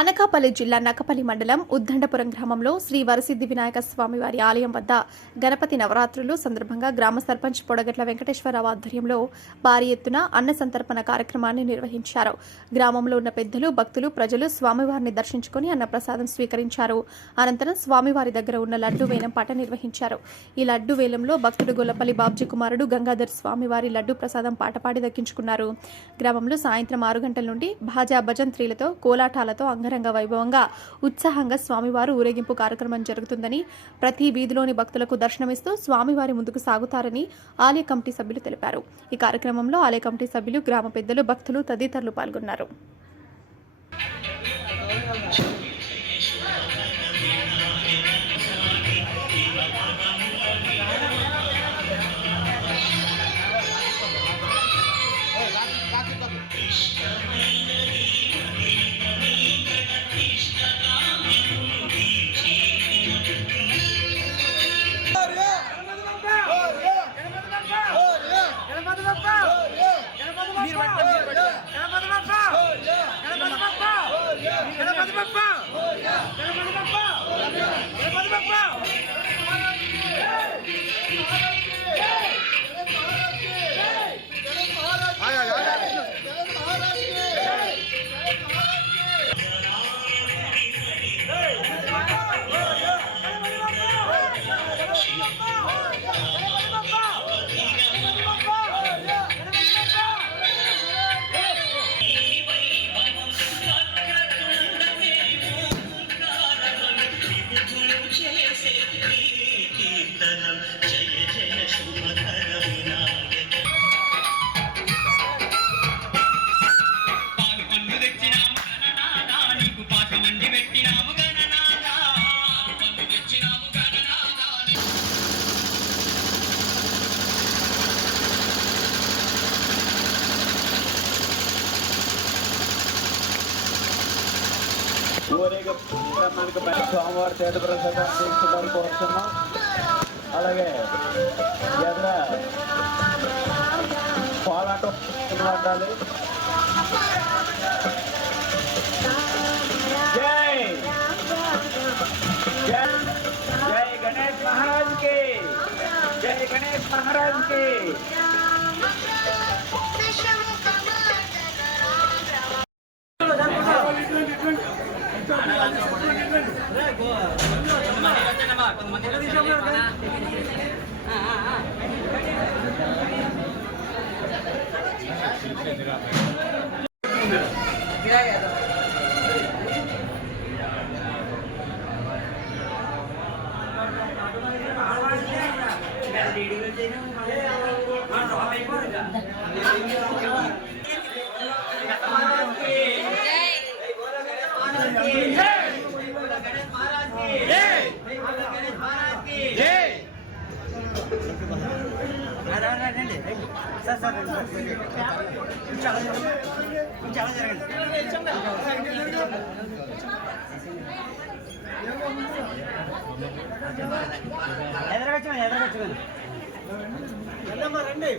అనకాపల్లి జిల్లా నక్కపల్లి మండలం ఉద్దండపురం గ్రామంలో శ్రీ వరసిద్ధి వినాయక స్వామివారి ఆలయం వద్ద గణపతి నవరాత్రులు సందర్భంగా గ్రామ సర్పంచ్ పొడగట్ల వెంకటేశ్వరరావు ఆధ్వర్యంలో భారీ ఎత్తున అన్న సంతర్పణ కార్యక్రమాన్ని నిర్వహించారు. గ్రామంలో ఉన్న పెద్దలు, భక్తులు, ప్రజలు స్వామివారిని దర్శించుకుని అన్నప్రసాదం స్వీకరించారు. అనంతరం స్వామివారి దగ్గర ఉన్న లడ్డు వేలం పాట నిర్వహించారు. ఈ లడ్డు వేలంలో భక్తుడు గొల్లపల్లి బాబ్జీ కుమారుడు గంగాధర్ స్వామివారి లడ్డు ప్రసాదం పాటపాడి దక్కించుకున్నారు. గ్రామంలో సాయంత్రం 6 గంటల నుండి భాజా భజంత్రీలతో, కోలాటాలతో అంగరంగ వైభవంగా ఉత్సాహంగా స్వామివారు ఊరేగింపు కార్యక్రమం జరుగుతుందని, ప్రతి వీధిలోని భక్తులకు దర్శనమిస్తూ స్వామివారి ముందుకు సాగుతారని ఆలయ కమిటీ సభ్యులు తెలిపారు. ఈ కార్యక్రమంలో ఆలయ కమిటీ సభ్యులు, గ్రామ పెద్దలు, భక్తులు తదితరులు పాల్గొన్నారు. స్వామివారి చేత ప్రసాదం తీసుకుంటారు కోరుతున్నాం. అలాగే ఎదుర పోలాటం ఉండాలి. జై జై జై గణేష్ మహారాజ్ కి, జై గణేష్ మహారాజ్ కి. రండి